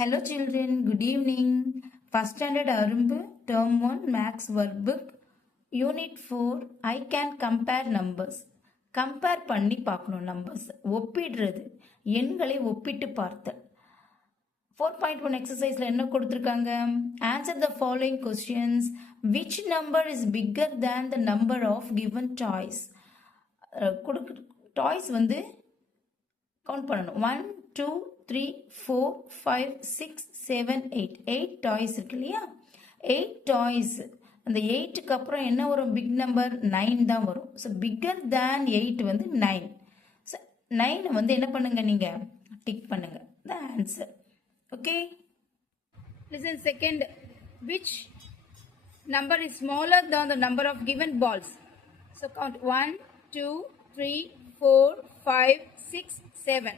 Hello children, good evening. First standard Arumbu, term 1, Max workbook, unit 4, I can compare numbers. Compare பண்ணி பார்க்கணும் numbers, ஒப்பிடுறது, எண்களை ஒப்பிட்டு பார்த்தல். 4.1 எக்ஸசைஸில் என்ன கொடுத்துருக்காங்க? Answer the following questions. Which number is bigger than the number of given toys? Toys வந்து count பண்ணணும். 1, 2, 3, 4, 5, 6, 7, 8. 8 டாய்ஸ் இருக்கு இல்லையா? 8 டாய்ஸ். அந்த 8க்கு அப்புறம் என்ன வரும்? பிக் நம்பர் 9 தான் வரும். ஸோ பிக்கர் தேன் 8 வந்து 9. ஸோ 9 வந்து என்ன பண்ணுங்க, நீங்கள் டிக் பண்ணுங்க. The answer. Okay, listen. Second, which number is smaller than the number of given balls? So count 1, 2, 3, 4, 5, 6, 7.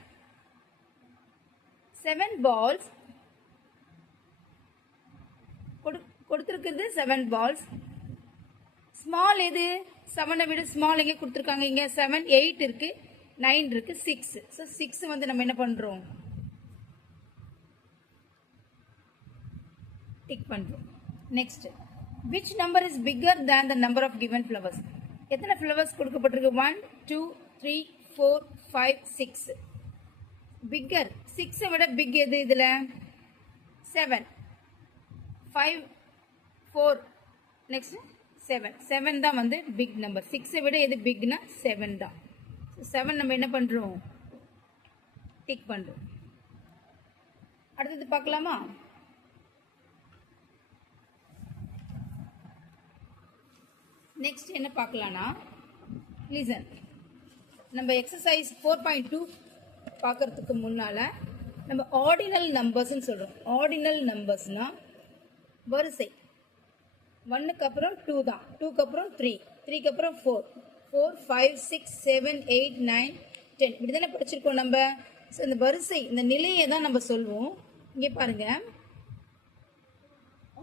7 balls கொடுத்துருக்குது. 7 balls. ஸ்மால் எது? 7 விட ஸ்மால் எங்கே கொடுத்துருக்காங்க? இங்கே 7, 8 இருக்கு, 9 இருக்கு, 6. ஸோ 6 வந்து நம்ம என்ன பண்ணுறோம்? டிக் பண்ணுறோம். Next, which number is bigger than the number of given flowers? எத்தனை ஃப்ளவர்ஸ் கொடுக்கப்பட்டிருக்கு? 1, 2, 3, 4, 5, 6. பிக்கர் 6 விட பிக் எது? இதில் 7, 5, 4, நெக்ஸ்ட் 7. 7 தான் வந்து பிக் நம்பர். 6 விட எது பிக்னா 7 தான். 7 நம்ம என்ன பண்ணுறோம்? டிக் பண்ணுறோம். அடுத்தது பார்க்கலாமா? நெக்ஸ்ட் என்ன பார்க்கலாம்னா, லிசன். நம்ம எக்ஸசைஸ் 4.2 பார்க்கறதுக்கு முன்னால் நம்ம ஆர்டினல் நம்பர்ஸ்ன்னு சொல்கிறோம். ஆர்டினல் நம்பர்ஸ்னால் வரிசை. 1க்கு அப்புறம் 2 தான், 2க்கு அப்புறம் 3, 3க்கு அப்புறம் 4, 4, 5, 6, 7, 8, 9, 10. இப்படி தானே படிச்சிருக்கோம் நம்ம. ஸோ இந்த வரிசை, இந்த நிலையை தான் நம்ம சொல்வோம். இங்கே பாருங்கள்,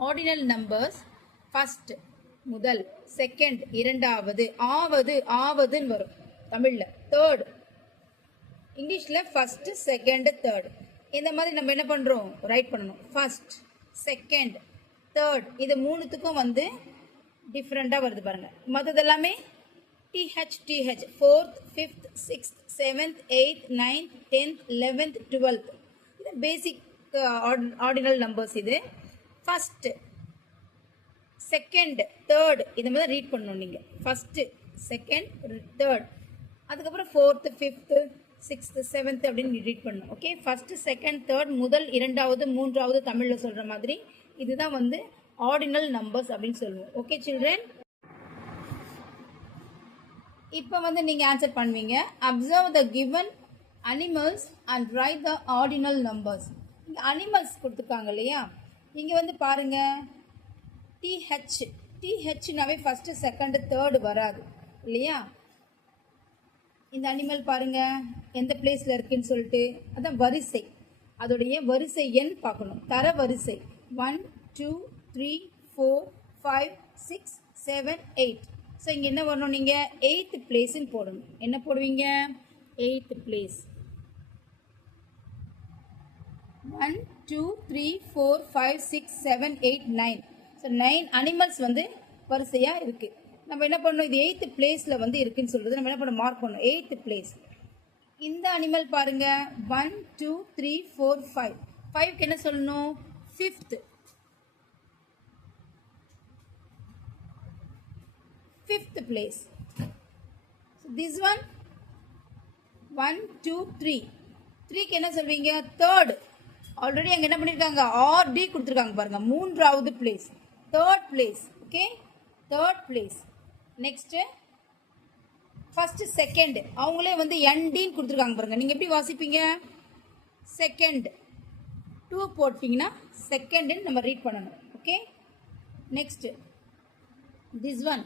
ஆர்டினல் நம்பர்ஸ் ஃபஸ்ட் முதல், செகண்ட் இரண்டாவது, ஆவது ஆவதுன்னு வரும் தமிழில். தேர்ட் இங்கிலீஷில் ஃபஸ்ட்டு, செகண்டு, தேர்டு. இந்த மாதிரி நம்ம என்ன பண்ணுறோம்? ரைட் பண்ணணும். First, second, third. இது மூணுத்துக்கும் வந்து டிஃப்ரெண்ட்டாக வருது பாருங்கள். மற்றது எல்லாமே DH DH. 4th, 5th, 6th, 7th, 8th, 9th, 10th, 11th, 12th. இது பேசிக் ஆர்டினல் நம்பர்ஸ். இது ஃபஸ்ட்டு, செகண்ட், தேர்ட். இது மாதிரி ரீட் பண்ணணும் நீங்கள். First, second, third. அதுக்கப்புறம் 4th, 5th, 6th, 7th அப்படின்னு ரீட் பண்ணணும். ஓகே, ஃபஸ்ட்டு, செகண்ட், தேர்ட், முதல், இரண்டாவது, மூன்றாவது தமிழில் சொல்கிற மாதிரி. இதுதான் வந்து ஆர்டினல் நம்பர்ஸ் அப்படின்னு சொல்லுவோம். ஓகே சில்ட்ரன், இப்போ வந்து நீங்கள் ஆன்சர் பண்ணுவீங்க. Observe the given animals and right the ordinal numbers. இங்கே அனிமல்ஸ் கொடுத்துருக்காங்க இல்லையா? இங்கே வந்து பாருங்கள், டிஹெச். டிஹெச்னாவே ஃபஸ்ட்டு, செகண்டு, தேர்டு வராது இல்லையா? இந்த அனிமல் பாருங்கள் எந்த பிளேஸில் இருக்குன்னு சொல்லிட்டு. அதான் வரிசை, அதோடைய வரிசை எண் பார்க்கணும். தர வரிசை 1, 2, 3, 4, 5, 6, 7, 8. ஸோ இங்கே என்ன வரணும்? நீங்கள் 8th பிளேஸ்ன்னு போடணும். என்ன போடுவீங்க? 8th place. 1, 2, 3, 4, 5, 6, 7, 8, 9. ஸோ 9 அனிமல்ஸ் வந்து வரிசையாக இருக்குது. நம்ம என்ன பண்ணணும்? இது 8th பிளேஸில் வந்து இருக்குன்னு சொல்கிறது. நம்ம என்ன பண்ணணும்? மார்க் பண்ணணும். 8th place. இந்த அனிமல் பாருங்கள், 1, 2, 3, 4, 5. 5க்கு என்ன சொல்லணும்? 5th. 5th place. So this one 1, 2, 3. 3க்கு என்ன சொல்வீங்க? தேர்ட். ஆல்ரெடி அங்கே என்ன பண்ணியிருக்காங்க? ஆர்டி கொடுத்துருக்காங்க பாருங்கள். மூன்றாவது place, third place. Okay, third place. Next first, second. அவங்களே வந்து என்டின்னு கொடுத்துருக்காங்க பாருங்கள். நீங்கள் எப்படி வாசிப்பீங்க? செகண்ட். 2 போட்டிங்கன்னா செகண்டுன்னு நம்ம ரீட் பண்ணணும். Okay, next this one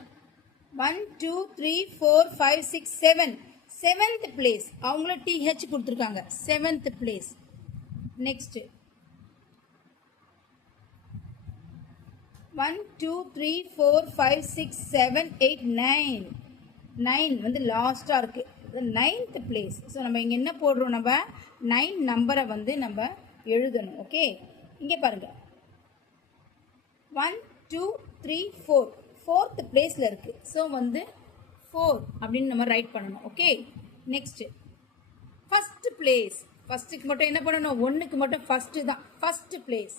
1, 2, 3, 4, 5, 6, 7. 7th place. அவங்கள டிஹெச் கொடுத்துருக்காங்க. 7th place. நெக்ஸ்ட்டு 1, 2, 3, 4, 5, 6, 7, 8, 9. 9 வந்து லாஸ்ட்டாக இருக்குது. 9th place. ஸோ நம்ம இங்கே என்ன போடுறோம்? நம்ம 9 நம்பரை வந்து நம்ம எழுதணும். ஓகே, இங்கே பாருங்கள் 1 2 3 4 4th பிளேஸில் இருக்குது. ஸோ வந்து 4 அப்படின்னு நம்ம ரைட் பண்ணணும். Okay, next first place. ஃபஸ்ட்டுக்கு மட்டும் என்ன பண்ணணும், 1க்கு மட்டும் ஃபஸ்ட்டு தான் ஃபஸ்ட்டு பிளேஸ்.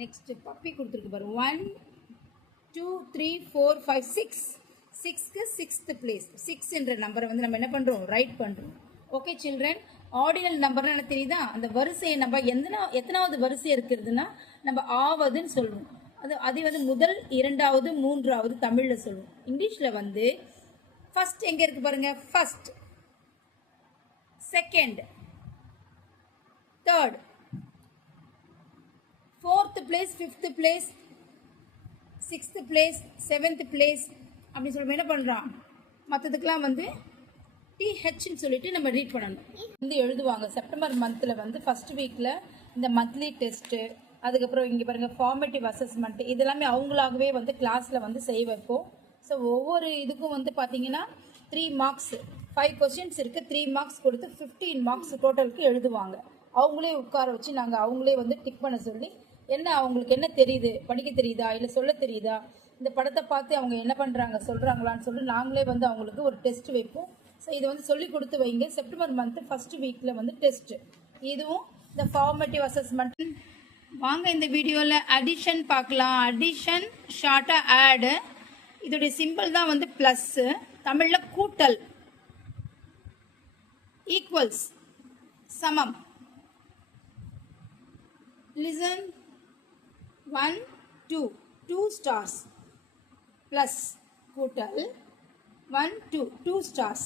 நெக்ஸ்ட்டு பப்பி கொடுத்துருக்கு பாரு 1 2 3 4 5 6 6க்கு 6th பிளேஸ். 6 என்ற நம்பரை வந்து நம்ம என்ன பண்ணுறோம், ரைட் பண்ணுறோம். ஓகே சில்ட்ரன், ஆர்டினல் நம்பர்னு என்ன தெரியுதா, அந்த வரிசையை நம்ம எத்தனாவது வரிசை இருக்கிறதுனா நம்ம ஆவதுன்னு சொல்லுவோம். அது வந்து முதல், இரண்டாவது, மூன்றாவது தமிழில் சொல்லுவோம். இங்கிலீஷில் வந்து ஃபஸ்ட் எங்கே இருக்குது பாருங்கள், first, second, third, 4th place, 5th place, 6th place, 7th place அப்படின்னு சொல்லுவோம். என்ன பண்ணுறான், மற்றதுக்கெலாம் வந்து டிஹெச்ன்னு சொல்லிட்டு நம்ம ரீட் பண்ணணும். வந்து எழுதுவாங்க செப்டம்பர் மந்தில் வந்து ஃபஸ்ட் வீக்கில் இந்த மந்த்லி டெஸ்ட்டு, அதுக்கப்புறம் இங்கே பாருங்கள் ஃபார்மேட்டிவ் அசஸ்மெண்ட்டு, இதெல்லாமே அவங்களாகவே வந்து கிளாஸில் வந்து செய்ய வைப்போம். ஸோ ஒவ்வொரு இதுக்கும் வந்து பார்த்தீங்கன்னா 3 மார்க்ஸ், 5 கொஸ்டின்ஸ் இருக்குது, 3 மார்க்ஸ் கொடுத்து 15 மார்க்ஸ் டோட்டலுக்கு எழுதுவாங்க. அவங்களே உட்கார வச்சு நாங்கள் அவங்களே வந்து டிக் பண்ண சொல்லி என்ன அவங்களுக்கு என்ன தெரியுது, படிக்க தெரியுதா இல்லை சொல்ல தெரியுதா, இந்த படத்தை பார்த்து அவங்க என்ன பண்ணுறாங்க சொல்கிறாங்களான்னு சொல்லி நாங்களே வந்து அவங்களுக்கு ஒரு டெஸ்ட் வைப்போம். ஸோ இதை வந்து சொல்லி கொடுத்து வைங்க. செப்டம்பர் மந்த்து ஃபஸ்ட்டு வீக்கில் வந்து டெஸ்ட்டு, இதுவும் இந்த ஃபார்மேட்டிவ் அசஸ்மெண்ட். வாங்க இந்த வீடியோவில் அடிஷன் பார்க்கலாம். அடிஷன் ஷார்ட்டாக ஆடு, இதோடைய சிம்பிள் தான் வந்து ப்ளஸ்ஸு, தமிழில் கூட்டல், ஈக்குவல்ஸ் சமம். லிசன் 1 2 2 ஸ்டார்ஸ் ப்ளஸ் கூட்டல் 1 2 2 ஸ்டார்ஸ்,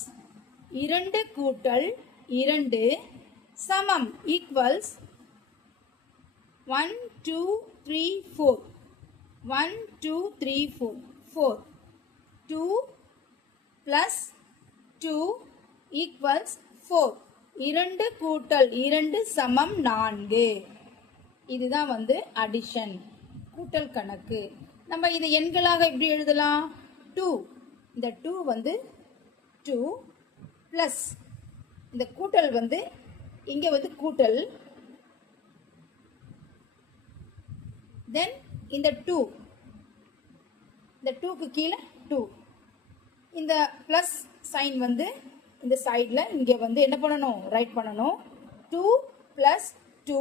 2 கூட்டல் 2 சமம் ஈக்குவல்ஸ் 1 2 3 4 1 2 3 4 4 2 ப்ளஸ் 2 ஈக்குவல்ஸ் 4, 2 கூட்டல் 2 சமம் 4. இதுதான் வந்து அடிஷன், கூட்டல் கணக்கு. நம்ம இதை எண்களாக எப்படி எழுதலாம், 2, இந்த 2 வந்து 2 ப்ளஸ் இந்த கூட்டல் வந்து இங்கே வந்து கூட்டல், தென் இந்த 2, இந்த 2க்கு கீழே 2, இந்த ப்ளஸ் சைன் வந்து இந்த சைடில் இங்கே வந்து என்ன பண்ணணும், ரைட் பண்ணணும். 2 ப்ளஸ் 2,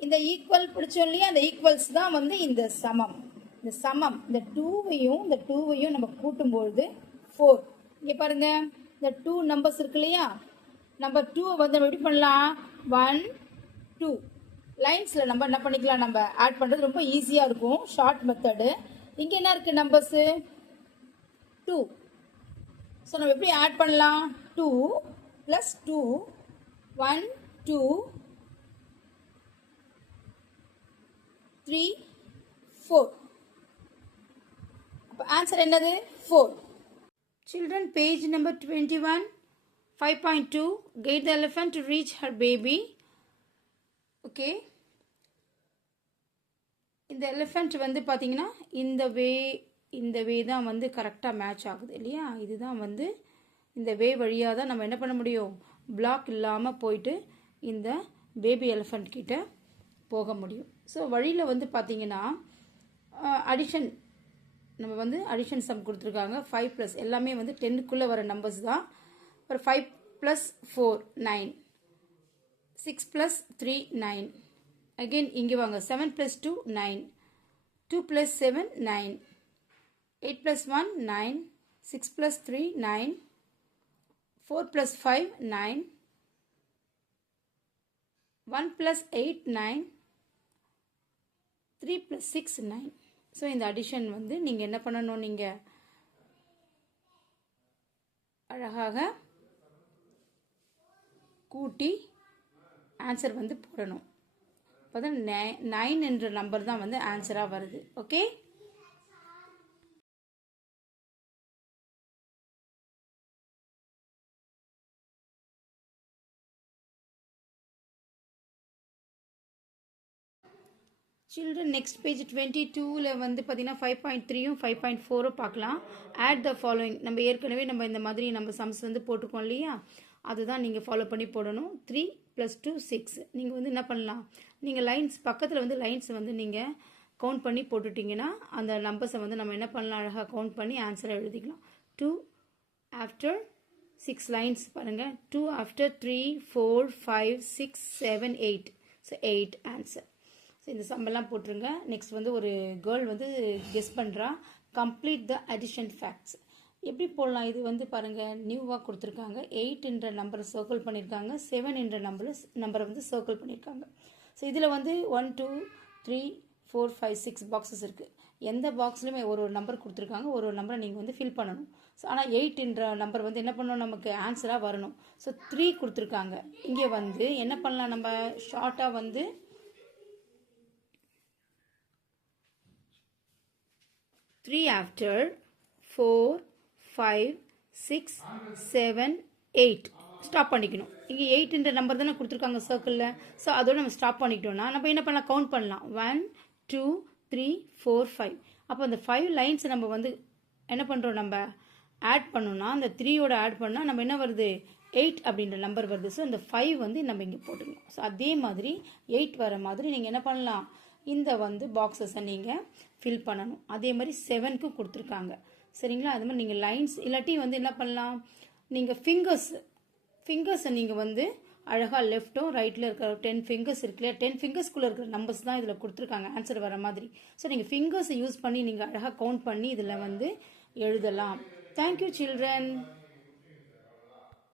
இந்த ஈக்குவல் பிடிச்சோம் இல்லையா, அந்த ஈக்குவல்ஸ் தான் வந்து இந்த சமம். இந்த சமம், இந்த 2வையும் இந்த 2வையும் நம்ம கூட்டும்பொழுது 4. இங்கே பாருங்கள், இந்த 2 நம்பர்ஸ் இருக்கு இல்லையா, நம்பர் 2 வந்து நம்ம எப்படி பண்ணலாம், 1 2 லைன்ஸில் நம்ம என்ன பண்ணிக்கலாம், நம்ம ஆட் பண்ணுறது ரொம்ப ஈஸியாக இருக்கும், ஷார்ட் மெத்தடு. இங்கே என்ன இருக்குது, நம்பர்ஸு 2. ஸோ நம்ம எப்படி ஆட் பண்ணலாம், 2 ப்ளஸ் 2 1 2 3 4. அப்போ ஆன்சர் என்னது, 4. Children, page number 21, 5.2, guide the elephant to reach her baby. Okay, இந்த எலிஃபண்ட் வந்து பார்த்தீங்கன்னா இந்த வே தான் வந்து கரெக்டாக மேட்ச் ஆகுது இல்லையா. இதுதான் வந்து இந்த வே வழியாக தான் நம்ம என்ன பண்ண முடியும், பிளாக் இல்லாமல் போயிட்டு இந்த பேபி எலிஃபண்ட் கிட்ட போக முடியும். ஸோ வழியில் வந்து பார்த்தீங்கன்னா அடிஷன், நம்ம வந்து அடிஷன் சம் கொடுத்துருக்காங்க. 5 ப்ளஸ் எல்லாமே வந்து 10க்குள்ளே வர நம்பர்ஸ் தான். ஒரு 5 + 4 9, 6 + 3 9, அகெயின் இங்கே வாங்க 7 + 2 9, 2 + 7 9, 8 + 1 9, 6 + 3 9, 4 + 5 9, 1 + 8 9, 3 + 6 9. ஸோ இந்த அடிஷன் வந்து நீங்கள் என்ன பண்ணணும், நீங்கள் அழகாக கூட்டி ஆன்சர் வந்து போடணும். அப்போ தான் 9 என்ற நம்பர் தான் வந்து ஆன்சராக வருது. ஓகே, சில்ட்ரன் நெக்ஸ்ட் பேஜ் 22ல் வந்து பார்த்தீங்கன்னா 5.3யும் 5.4ம் பார்க்கலாம். ஆட் த ஃபாலோயிங், நம்ம ஏற்கனவே நம்ம இந்த மாதிரி நம்ம சம்ஸ் வந்து போட்டுக்கோம் இல்லையா. அதுதான் நீங்கள் ஃபாலோ பண்ணி போடணும். 3 + 2 6. நீங்கள் வந்து என்ன பண்ணலாம், நீங்கள் லைன்ஸ் பக்கத்தில் வந்து லைன்ஸ் வந்து நீங்கள் கவுண்ட் பண்ணி போட்டுட்டிங்கன்னா அந்த நம்பர்ஸை வந்து நம்ம என்ன பண்ணலாம், அழகாக கவுண்ட் பண்ணி ஆன்சரை எழுதிக்கலாம். 2 ஆஃப்டர் 6 லைன்ஸ் பாருங்கள். 2 ஆஃப்டர் 3 4 5 6 7 8. So 8 answer. ஸோ இந்த சம்பெல்லாம் போட்டுருங்க. நெக்ஸ்ட் வந்து ஒரு கேர்ள் வந்து கெஸ் பண்ணுறா. Complete the addition facts. எப்படி போடலாம், இது வந்து பாருங்கள் நியூவாக கொடுத்துருக்காங்க. 8 நம்பரை சர்க்கிள் பண்ணியிருக்காங்க, 7 நம்பரை வந்து சர்க்கிள் பண்ணியிருக்காங்க. ஸோ இதில் வந்து 1 2 3 4 5 6 பாக்ஸஸ் இருக்குது. எந்த பாக்ஸ்லையுமே ஒரு நம்பர் கொடுத்துருக்காங்க, ஒரு நம்பரை நீங்கள் வந்து ஃபில் பண்ணணும். ஸோ ஆனால் 8 நம்பர் வந்து என்ன பண்ணணும், நமக்கு ஆன்சராக வரணும். ஸோ 3 கொடுத்துருக்காங்க. இங்கே வந்து என்ன பண்ணலாம், நம்ம ஷார்ட்டாக வந்து 3 after 4 5 6 7 8 ஸ்டாப் பண்ணிக்கணும். இங்கே 8 நம்பர் தானே கொடுத்துருக்காங்க சர்க்கிளில். ஸோ அதோட நம்ம ஸ்டாப் பண்ணிக்கிட்டோம்னா நம்ம என்ன பண்ணலாம், கவுண்ட் பண்ணலாம். 1 2 3 4 5. அப்போ அந்த 5 லைன்ஸ் நம்ம வந்து என்ன பண்ணுறோம், நம்ம ஆட் பண்ணோம்னா அந்த 3யோட ஆட் பண்ணால் நம்ம என்ன வருது, 8 அப்படின்ற நம்பர் வருது. ஸோ இந்த 5 வந்து நம்ம இங்கே போட்டுக்கணும். ஸோ அதே மாதிரி 8 வர மாதிரி நீங்கள் என்ன பண்ணலாம், இந்த வந்து பாக்ஸஸை நீங்கள் ஃபில் பண்ணணும். அதே மாதிரி 7க்கு கொடுத்துருக்காங்க. சரிங்களா? அது மாதிரி நீங்கள் லைன்ஸ் இல்லாட்டி வந்து என்ன பண்ணலாம், நீங்கள் ஃபிங்கர்ஸை நீங்கள் வந்து அழகாக லெஃப்ட்டும் ரைட்டில் இருக்கிற 10 ஃபிங்கர்ஸ் இருக்கு இல்லையா, 10 ஃபிங்கர்ஸ்குள்ளே இருக்கிற நம்பர்ஸ் தான் இதில் கொடுத்துருக்காங்க ஆன்சர் வர மாதிரி. ஸோ நீங்கள் ஃபிங்கர்ஸை யூஸ் பண்ணி நீங்கள் அழகாக கவுண்ட் பண்ணி இதில் வந்து எழுதலாம். Thank you children.